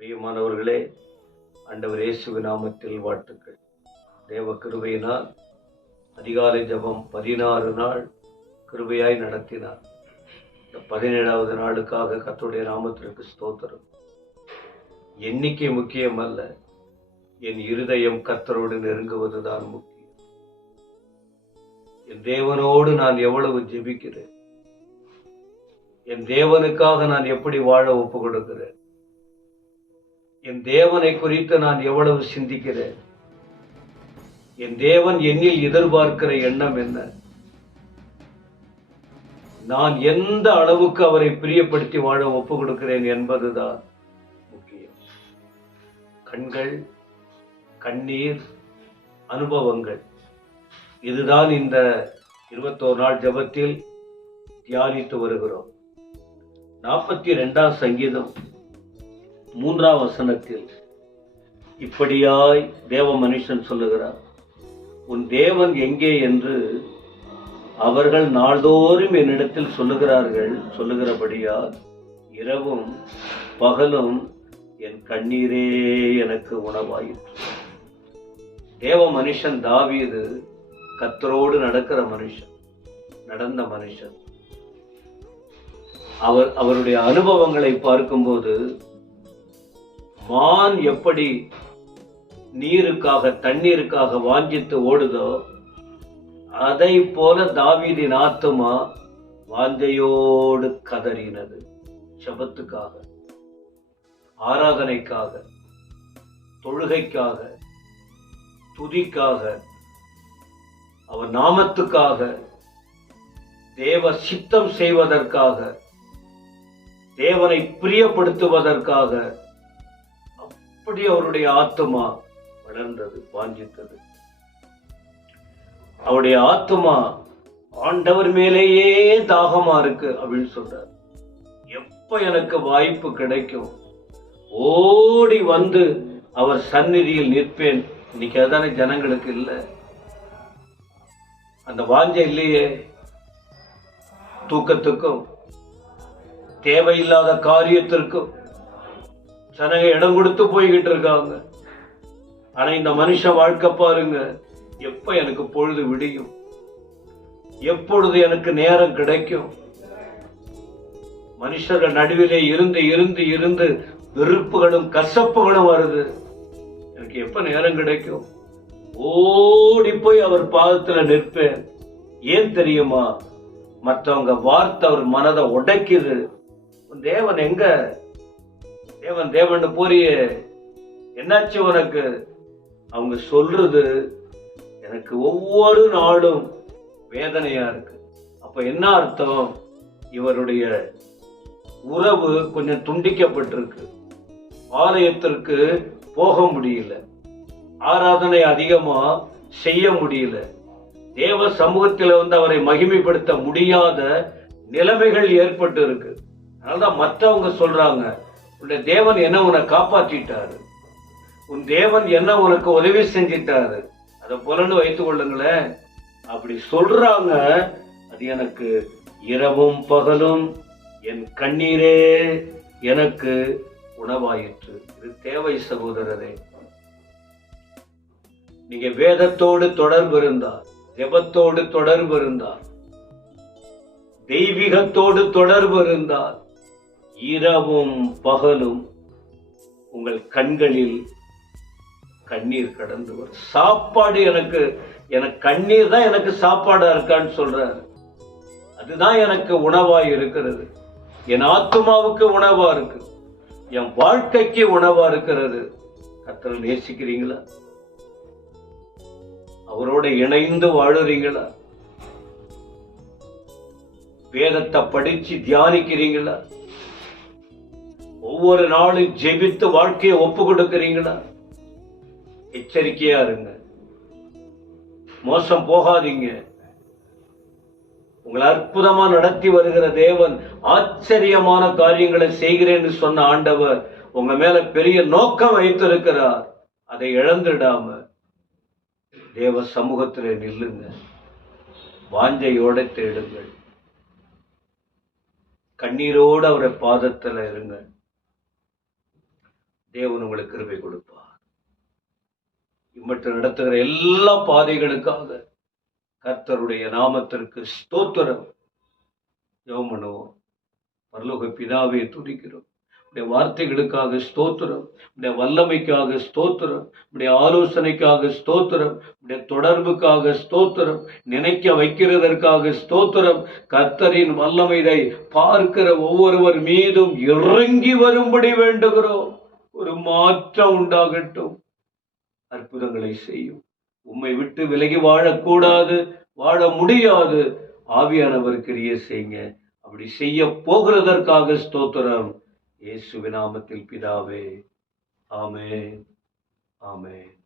பிரியமானவர்களே, ஆண்டவர் இயேசுவின் நாமத்தில் வாழ்த்துக்கள். தேவ கிருபையினால் அதிகாலை ஜெபம் 16 நாள் கிருபையாய் நடத்தினார். இந்த 17வது நாளுக்காக கர்த்தருடைய நாமத்திற்கு ஸ்தோத்திரம். எண்ணிக்கை முக்கியம் அல்ல, என் இருதயம் கர்த்தரோடு நெருங்குவதுதான் முக்கியம். என் தேவனோடு நான் எவ்வளவு ஜெபிக்கிறேன், என் தேவனுக்காக நான் எப்படி வாழ ஒப்பு கொடுக்கிறேன், என் தேவனை குறித்து நான் எவ்வளவு சிந்திக்கிறேன், என் தேவன் என்னில் எதிர்பார்க்கிற எண்ணம் என்ன, நான் எந்த அளவுக்கு அவரை பிரியப்படுத்தி வாழ ஒப்பு கொடுக்கிறேன் என்பதுதான் முக்கியம். கண்கள், கண்ணீர், அனுபவங்கள், இதுதான் இந்த 21 நாள் ஜெபத்தில் தியானித்து வருகிறோம். 42ஆம் சங்கீதம் 3ஆம் வசனத்தில் இப்படியாய் தேவ மனுஷன் சொல்லுகிறார், உன் தேவன் எங்கே என்று அவர்கள் நாள்தோறும் என்னிடத்தில் சொல்லுகிறபடியால் இரவும் பகலும் என் கண்ணீரே எனக்கு உணவாயிற்று. தேவ மனுஷன் தாவீது கர்த்தரோடு நடந்த மனுஷன். அவருடைய அனுபவங்களை பார்க்கும்போது மான் எப்படி தண்ணீருக்காக வாஞ்சித்து ஓடுதோ, அதை போல தாவீதின் ஆத்துமா வாஞ்சையோடு கதறினது. ஜெபத்துக்காக, ஆராதனைக்காக, தொழுகைக்காக, துதிக்காக, அவர் நாமத்துக்காக, தேவ சித்தம் செய்வதற்காக, தேவனை பிரியப்படுத்துவதற்காக அப்படி அவருடைய ஆத்துமா வளர்ந்தது, வாஞ்சித்தது. அவருடைய ஆத்துமா ஆண்டவர் மேலேயே தாகமா இருக்கு அப்படின்னு சொல்றார். எப்ப எனக்கு வாய்ப்பு கிடைக்கும் ஓடி வந்து அவர் சந்நிதியில் நிற்பேன். இன்னைக்கு அதுதானே ஜனங்களுக்கு இல்லை, அந்த வாஞ்சை இல்லையே. தூக்கத்துக்கும் தேவையில்லாத காரியத்திற்கும் ஜனங்க இடம் கொடுத்து போய்கிட்டு இருக்காங்க. ஆனா இந்த மனுஷ வாழ்க்கை பாருங்க, எப்ப எனக்கு பொழுது விடியும், எப்பொழுது எனக்கு நேரம் கிடைக்கும். மனுஷர்கள் நடுவிலே இருந்து இருந்து இருந்து வெறுப்புகளும் கசப்புகளும் வருது. எனக்கு எப்ப நேரம் கிடைக்கும் ஓடி போய் அவர் பாதத்துல நிற்பேன். ஏன் தெரியுமா? மற்றவங்க வார்த்தை அவர் மனதை உடைக்குது. தேவன் எங்க? தேவன் போறிய என்னாச்சு உனக்கு? அவங்க சொல்றது எனக்கு ஒவ்வொரு நாளும் வேதனையா இருக்கு. அப்ப என்ன அர்த்தம்? இவருடைய உறவு கொஞ்சம் துண்டிக்கப்பட்டிருக்கு. ஆலயத்திற்கு போக முடியல, ஆராதனை அதிகமா செய்ய முடியல, தேவ சமூகத்தில் அவரை மகிமைப்படுத்த முடியாத நிலைமைகள் ஏற்பட்டு இருக்கு. அதனால்தான் மற்றவங்க சொல்றாங்க, உன்னுடைய தேவன் என்ன உன்னை காப்பாற்றிட்டாரு, உன் தேவன் என்ன உனக்கு உதவி செஞ்சிட்டாரு, அதை போலன்னு வைத்துக் கொள்ளுங்களேன். அப்படி சொல்றாங்க. அது எனக்கு இரவும் பகலும் என் கண்ணீரே எனக்கு உணவாயிற்று. இது தேவை சகோதரரே. நீங்க வேதத்தோடு தொடர்பு இருந்தால், ஜெபத்தோடு தொடர்பு இருந்தால், தெய்வீகத்தோடு தொடர்பு இருந்தால், இரவும் பகலும் உங்கள் கண்களில் கண்ணீர் கடந்து வரும். சாப்பாடு எனக்கு கண்ணீர் தான் எனக்கு சாப்பாடா இருக்கான்னு சொல்றாரு. அதுதான் எனக்கு உணவாய் இருக்கிறது, என் ஆத்துமாவுக்கு உணவா இருக்கு, என் வாழ்க்கைக்கு உணவா இருக்கிறது. கர்த்தரை நேசிக்கிறீங்களா? அவரோட இணைந்து வாழுறீங்களா? வேதத்தை படிச்சு தியானிக்கிறீங்களா? ஒவ்வொரு நாளும் ஜெபித்து வாழ்க்கையை ஒப்பு கொடுக்கிறீங்களா? எச்சரிக்கையா இருங்க, மோசம் போகாதீங்க. உங்களை அற்புதமா நடத்தி வருகிற தேவன், ஆச்சரியமான காரியங்களை செய்கிறேன்னு சொன்ன ஆண்டவர் உங்க மேல பெரிய நோக்கம் வைத்திருக்கிறார். அதை இழந்துடாம தேவ சமூகத்திலே நில்லுங்க, வாஞ்சையோட தேடுங்கள், கண்ணீரோடு அவரை பாதத்துல இருங்க. தேவன் உங்களுக்கு கிருபை கொடுப்பார். இம்மட்டு நடத்துகிற எல்லா பாதைகளுக்காக கர்த்தருடைய நாமத்திற்கு ஸ்தோத்திரம். ஜெபம் பண்ணுவோம். பரலோக பிதாவே, துதிக்கிறோம். உடைய வார்த்தைகளுக்காக ஸ்தோத்திரம். உடைய வல்லமைக்காக ஸ்தோத்திரம். உடைய ஆலோசனைக்காக ஸ்தோத்திரம். உடைய தொடர்புக்காக ஸ்தோத்திரம். நினைக்க வைக்கிறதற்காக ஸ்தோத்திரம். கர்த்தரின் வல்லமையை பார்க்கிற ஒவ்வொருவர் மீதும் இறங்கி வரும்படி வேண்டுகிறோம். ஒரு மாற்றம் உண்டாகட்டும். அற்புதங்களை செய்யும். உம்மை விட்டு விலகி வாழக்கூடாது, வாழ முடியாது. ஆவியானவர் கிரியை செய்யுங்க. அப்படி செய்ய போகிறதற்காக ஸ்தோத்திரம். இயேசுவின் நாமத்தில் பிதாவே, ஆமென், ஆமென்.